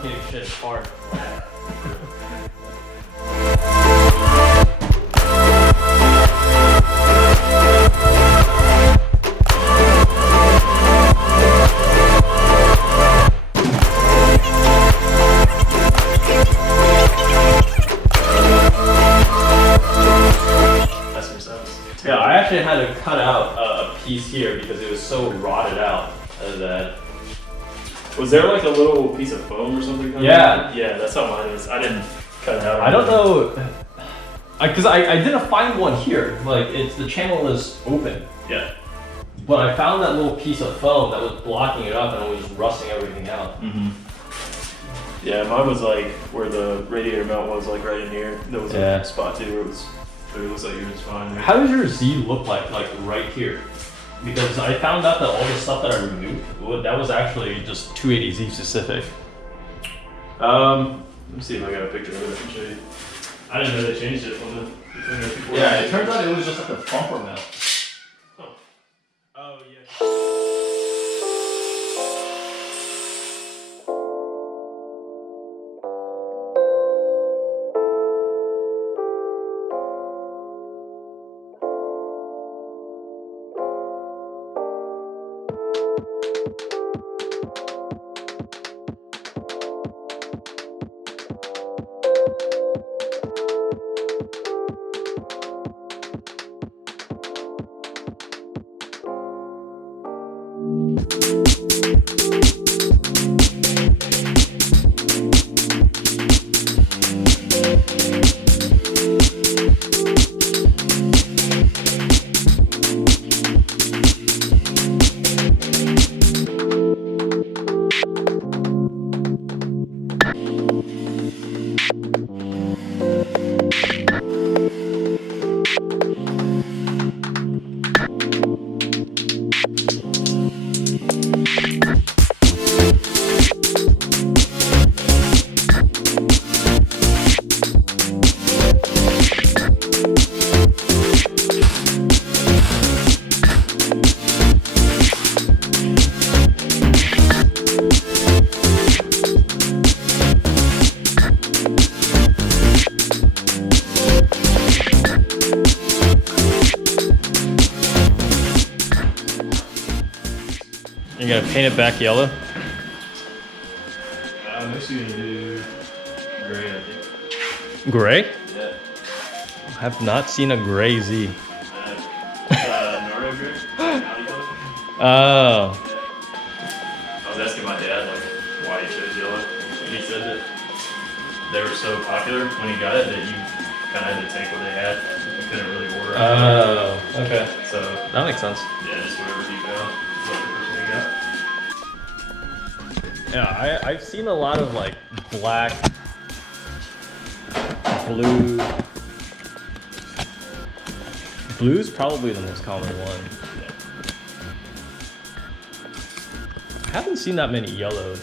fabricating shit is hard. Yeah, I actually had to cut out a piece here because it was so rotted out that. Was there like a little piece of foam or something? Yeah. Yeah, that's how mine is. I didn't cut it out. I don't know, because I didn't find one here. Like, the channel is open. Yeah. But I found that little piece of foam that was blocking it up and it was just rusting everything out. Mm-hmm. Yeah, mine was like where the radiator mount was, like right in here. There was a spot too where it was. But it looks like yours is fine. How does your Z look like right here? Because I found out that all the stuff that I removed, that was actually just 280Z specific. Let me see if I got a picture of it. I can show you. I didn't know they changed it from the before. Yeah, it turns out it was just like a bumper mount. Huh. Oh yeah. You're gonna paint it back yellow? I'm actually gonna do gray, I think. Gray? Yeah. I have not seen a gray Z. Naruto gray? Audi color? Oh. I was asking my dad like why he chose yellow, and he said that they were so popular when he got it that you kind of had to take what they had. You couldn't really order. Oh, okay. So That makes sense. yeah, just whatever he found is what the person he got. Yeah, I've seen a lot of like black, blue. Blue's probably the most common one. I haven't seen that many yellows.